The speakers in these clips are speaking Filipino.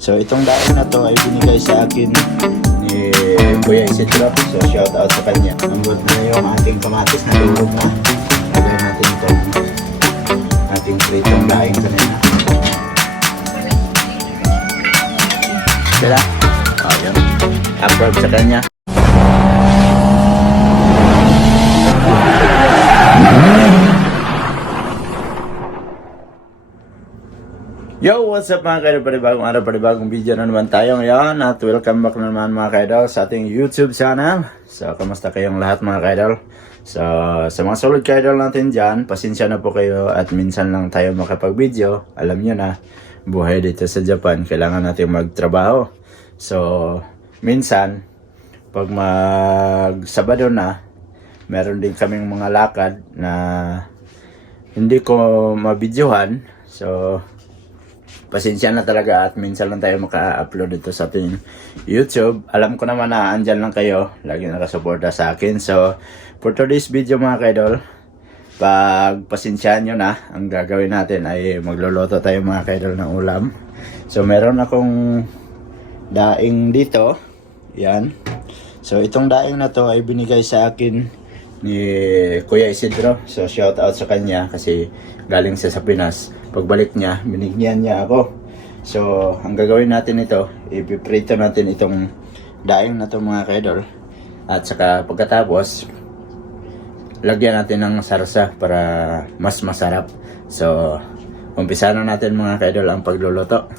So itong daing na to ay binigay sa akin ni Kuya Isidro. So shout out sa kanya. Nambot na yung ating kamatis na durog na. Lagay natin itong ating pritong daing kanina. Sila? Oh, yun. Approve sa kanya. Yo, what's up mga kaidol? Panibagong araw, panibagong video na naman tayo ngayon. At welcome back na naman mga kaidol sa ating YouTube channel. So, kamusta kayong lahat mga kaidol? So, sa mga solid kaidol natin dyan, pasensya na po kayo at minsan lang tayo makapag-video. Alam nyo na, buhay dito sa Japan, kailangan natin magtrabaho. So, minsan, pag mag-Sabado na, meron din kaming mga lakad na hindi ko mabidyohan. So, pasensya na talaga at minsan lang tayo maka-upload dito sa ating YouTube. Alam ko naman na andyan lang kayo, lagi nakasuporta sa akin. So, for today's video mga kaidol, pag pasensyahan nyo na, ang gagawin natin ay magluluto tayo mga kaidol ng ulam. So, meron akong daing dito. Yan. So, itong daing na to ay binigay sa akin ni Kuya Isidro. So, shout out sa kanya kasi galing siya sa Pinas. Pagbalik niya, binigyan niya ako. So, ang gagawin natin ito, ipiprito natin itong daing na to mga kaidol. At saka pagkatapos, lagyan natin ng sarsa para mas masarap. So, umpisa na natin mga kaidol ang pagluluto.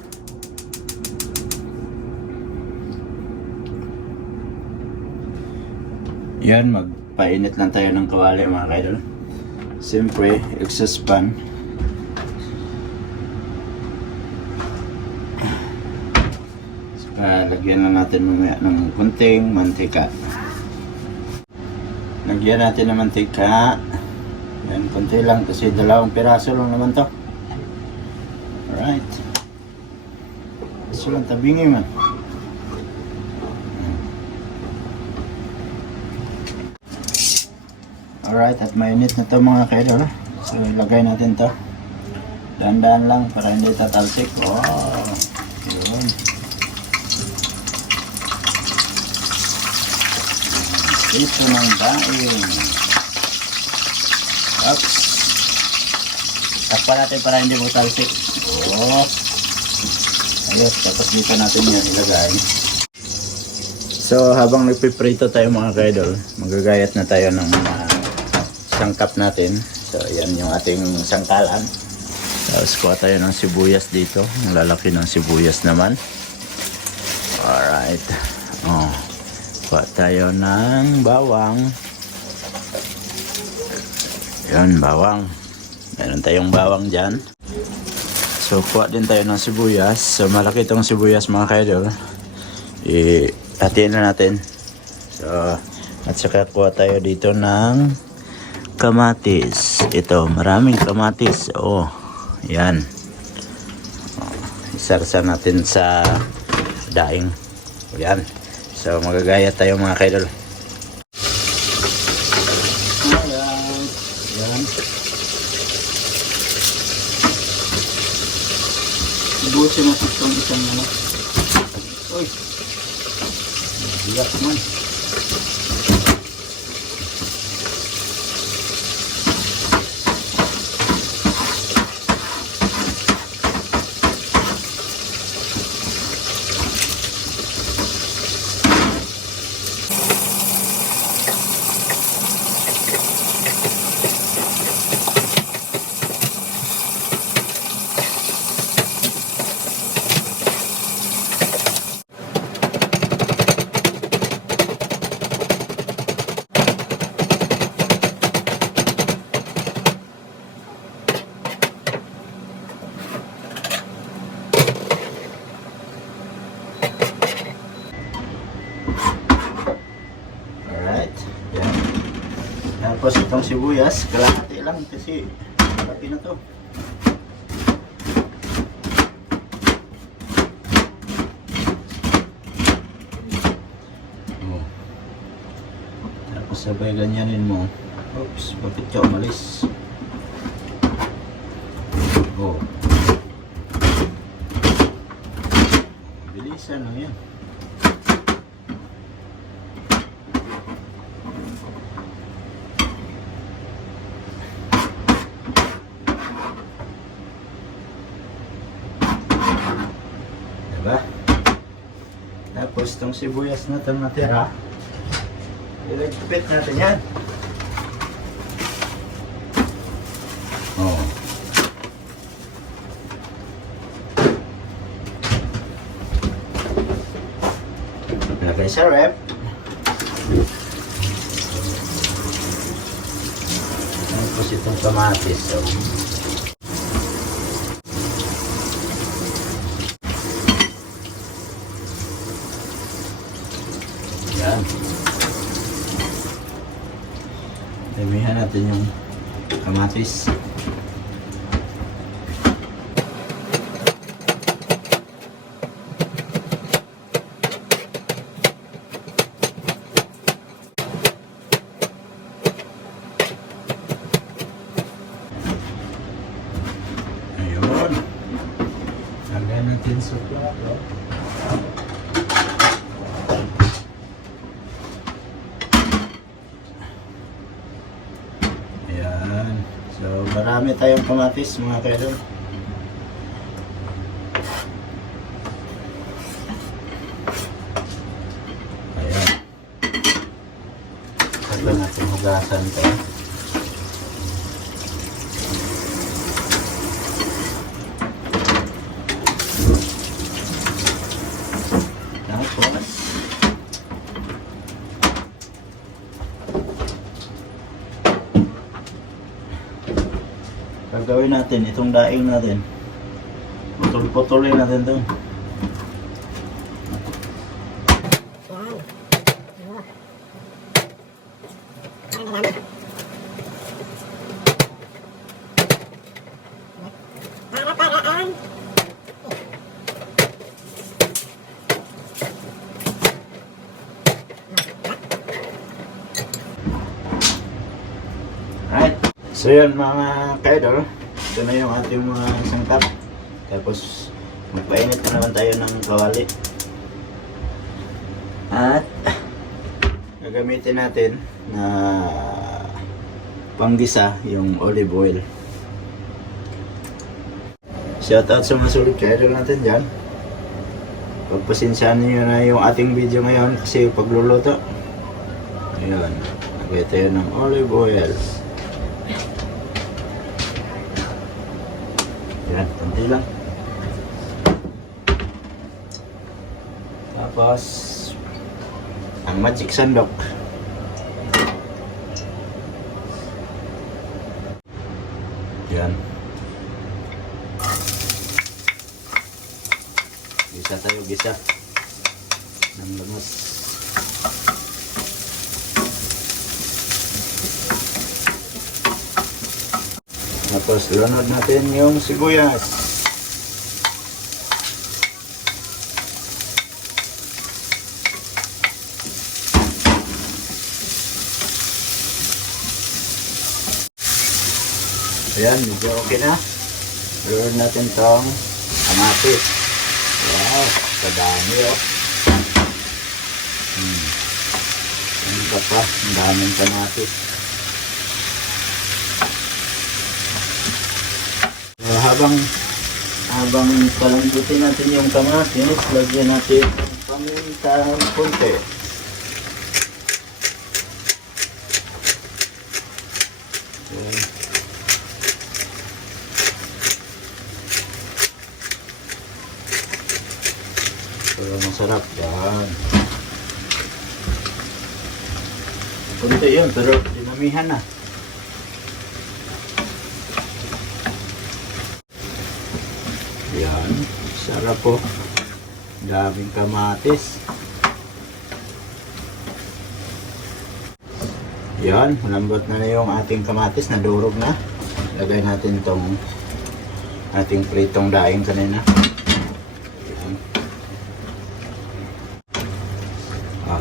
Yan, magpainit lang tayo ng kawali mga kaidol. Siyempre, exhaust fan. Lagyan na natin mamaya ng kunting mantika. Lagyan natin ng mantika. Yan, kunti lang kasi 2 piraso lang naman to. Alright. Gusto lang tabingi man. Alright, at mainit na to mga kaidol. So, ilagay natin to. Dahan-dahan lang para hindi tatalsik. Oh, yun. Ito ng daing. Oops. Takpan natin para hindi mo talsik. Oh. Ayos, tapos dito natin yan ilagay. So, habang nagpiprito tayo mga kaidol, magagayat na tayo ng mga sangkap natin. So, yan yung ating sangkalan. Tapos kuha tayo ng sibuyas dito. Ang lalaki ng sibuyas naman. Alright. Oh. Kuha tayo ng bawang. Yan, bawang. Meron tayong bawang dyan. So, kuha din tayo ng sibuyas. So, malaki itong sibuyas mga kaidol. Hatiin na natin. So, at saka kuha tayo dito ng kamatis. Ito, maraming kamatis. Oh, yan. Isarsa natin sa daing. Yan. So, magagaya tayo mga kaidol. Ayan. Ayan. Ibusin natin itong isang ano. Uy. Biyak man. Tapos itong sibuyas, kalahati lang kasi malaki na to. Tapos sabay ganyanin mo. Oops, bakit siya umalis? Oh. Bilisan lang yan. Diba? Tapos itong sibuyas na itong natira, ilagpit natin yan. Oh. Lagay sa rep. Tapos itong kamatis. So. Yan. Damihan natin yung kamatis. Ayun. Lagyan natin sa plato. Ayan. So, marami tayong kamatis mga kaidol. Ayan. Saka natin hugasan ito. Tapos, gagawin natin itong daing natin. Putol-putulin natin ito. Alright. So yun mga kaidol, ito na yung ating mga sangkap. Tapos magpainit na naman tayo ng kawali. At gagamitin natin na panggisa yung olive oil. Shoutout sa mga sulit kaidol natin dyan. Pagpasensyaan niyo na yung ating video ngayon kasi pagluluto. Ayun, lagay tayo ng olive oil. Yan, konti lang. Tapos ang magic sandok. Yan. Gisa tayo, gisa ng bangus. Tapos lunod natin yung sibuyas. Ayan, medyo okay na. Lunod natin tong kamatis. Wow, kadami oh. Ano ka pa? Ang daming kamatis. Habang palambutin natin yung kamatis, lagyan natin paminta ng konti. Okay. So, masarap yan. Konti yun, pero dinamihan na. Yan, sarap po. Daming kamatis. Yan, malambot na yung ating kamatis, nadurog na. Lagay natin tong ating pritong daing kanina. Yan.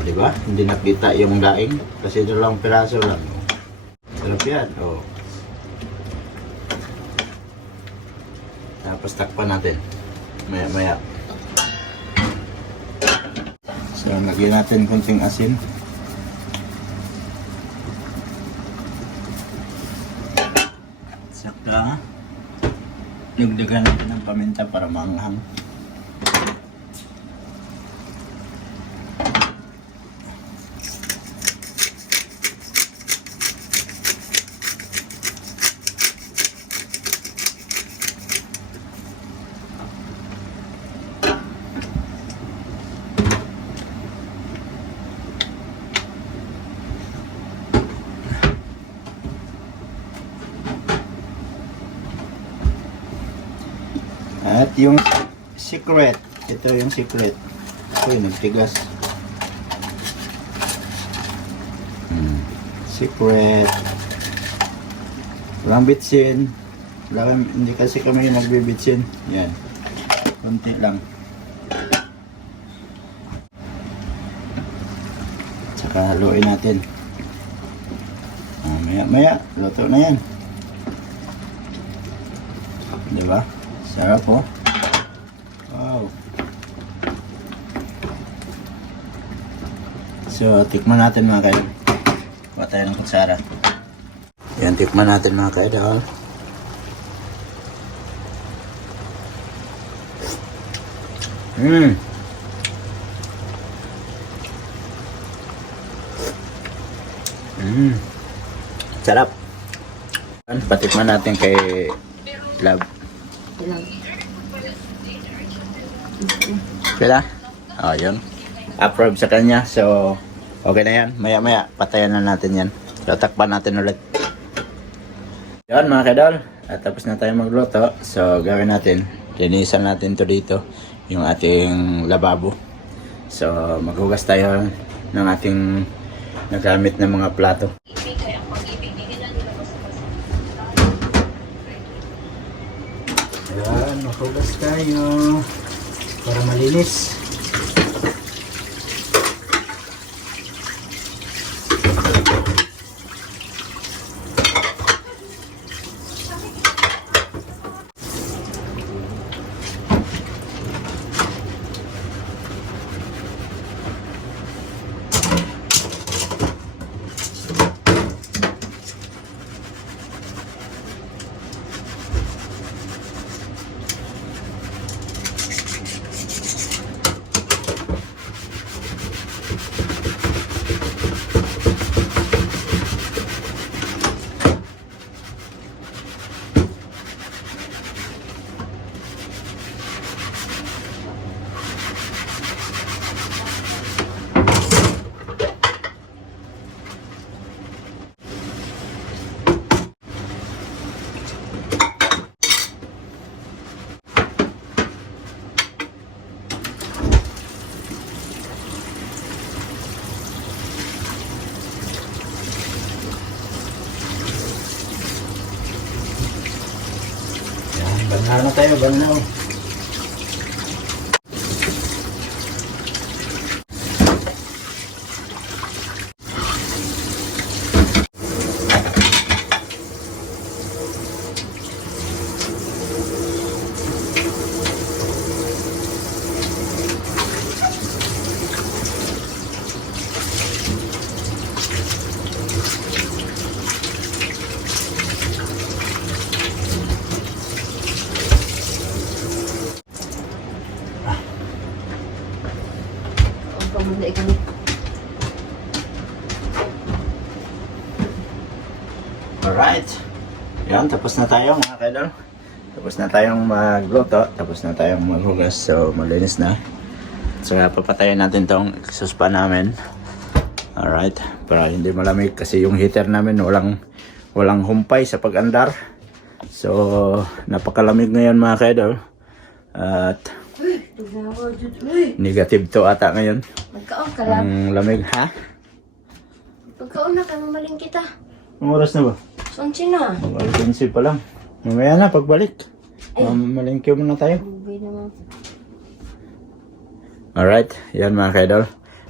Diba? Hindi nakita yung daing kasi dalawang piraso lang. Sarap yan. Oh. Tapos takpan natin. Maya maya. So, lagyan natin konting asin. Saka, dagdagan natin ng paminta para maanghang. At yung secret, ito yung secret. Uy, nagtigas. Secret. Walang bitsin. Hindi kasi kami nagbibitsin. Yan. Kunti lang. Tsaka haluin natin. Maya, luto na yan. Diba? Sarap po. Wow. So, tikman natin mga kaidol. Kuha tayo ng kutsara. Yan, tikman natin mga kaidol. Sarap. Patikman natin kay Love. Sila? Oh, yun. Approve sa kanya. So, okay na yan. Maya-maya, patayan na natin yan. So, takpan natin ulit. Yun, mga kadol. At tapos na tayo magluto. So, gawin natin. Linisan natin to dito. Yung ating lababo. So, maghugas tayo ng ating nagamit na mga plato. Ayan, maghugas tayo. Para malinis. Banlaw na tayo, banlaw. Alright. Yan, tapos na tayo mga kaidol. Tapos na tayong magluto. Tapos na tayong maghugas. So, malinis na. So, papatayin natin tong exhaust pan namin. Alright. Para hindi malamig kasi yung heater namin walang humpay sa pag-andar. So, napakalamig ngayon mga kaidol. At negative to ata ngayon. Magkaon ka lang. Ang lamig, ha? Magkaon na ka, mamaling kita. Ang oras na ba? Sonsi na. Mag-alpensi pa lang. Mamaya na, pagbalik. Malingkyo muna tayo. Bubay naman. Alright, yan mga kaidol.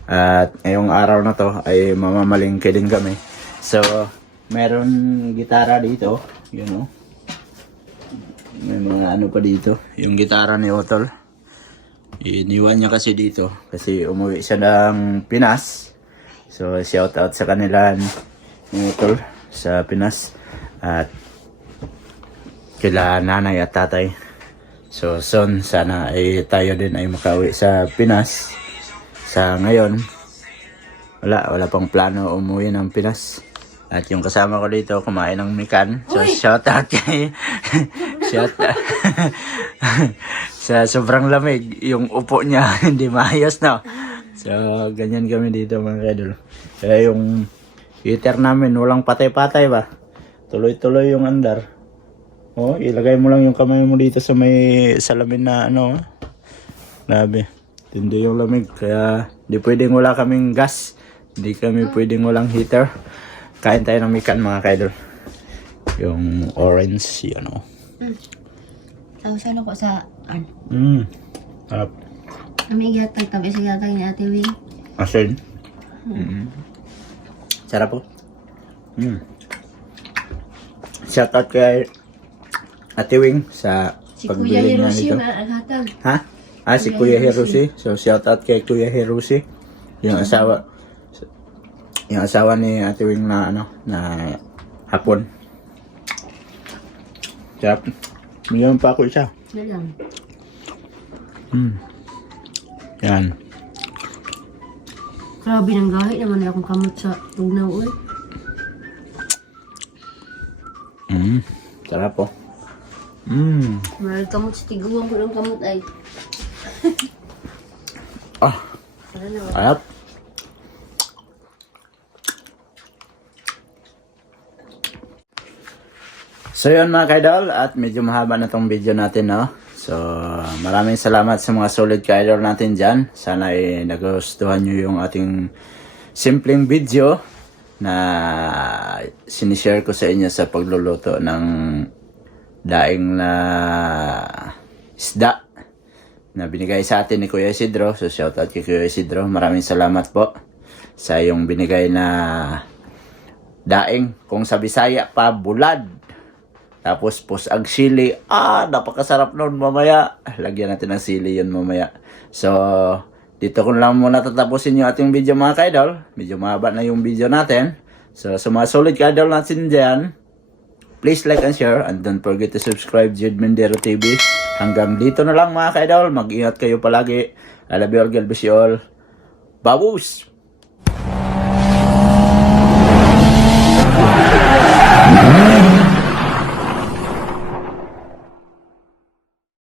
At ngayong araw na to ay mamamalingke din kami. So, meron gitara dito. Yun o. May mga ano pa dito. Yung gitara ni Otol. Iniwan niya kasi dito kasi umuwi siya ng Pinas. So shout out sa kanila ni Tol sa Pinas at kila nanay at tatay. So soon sana ay tayo din ay makauwi sa Pinas. Sa ngayon wala pang plano umuwi ng Pinas. At yung kasama ko dito kumain ng mikan. So shout out kay shout out. Sa sobrang lamig, yung upo niya hindi maayos na. So ganyan kami dito mga kaidol. Kaya yung heater namin walang patay-patay ba. Tuloy-tuloy yung andar. Oh, ilagay mo lang yung kamay mo dito sa may salamin na ano. Grabe. Tindi yung lamig. Kaya di pwedeng wala kaming gas. Hindi kami pwedeng walang heater. Kain tayo ng mikan mga kaidol. Yung orange, you know. Sausan ako sa Harap. May gatag, tabi sa gatag ni Ate Wing. Asin. Sarap po. Shout out kay Ate Wing sa Si Kuya pagbili niya Hiroshi nito. na naghatag. Ha? Si Kuya Hiroshi. So shout out kay Kuya Hiroshi. Yung asawa ni Ate Wing na na hapon. Sarap. Mayroon pa ako isa. Na lang. Yan. Grabe ng gahi naman akong kamot sa tugnaw uy. Sarap po. Mahal kamot sa tiguan ko ng kamot ay. Sana naman. Sarap. So yun mga kaidol, at medyo mahaba na tong video natin, no? So maraming salamat sa mga solid kaidol natin dyan. Sana ay nagustuhan nyo yung ating simpleng video na sinishare ko sa inyo sa pagluluto ng daing na isda na binigay sa atin ni Kuya Isidro. So shout out kay Kuya Isidro. Maraming salamat po sa yung binigay na daing. Kung sa Bisaya pa, bulad. Tapos pusag sili. Napakasarap nun mamaya. Lagyan natin ng sili yun mamaya. So, dito ko lang muna tatapusin yung ating video mga kaidol. Medyo mahaba na yung video natin. So, sa mga solid kaidol natin dyan, please like and share. And don't forget to subscribe Jude Mendero TV. Hanggang dito na lang mga kaidol. Mag-ingat kayo palagi. I love you all. God bless you all. Babus!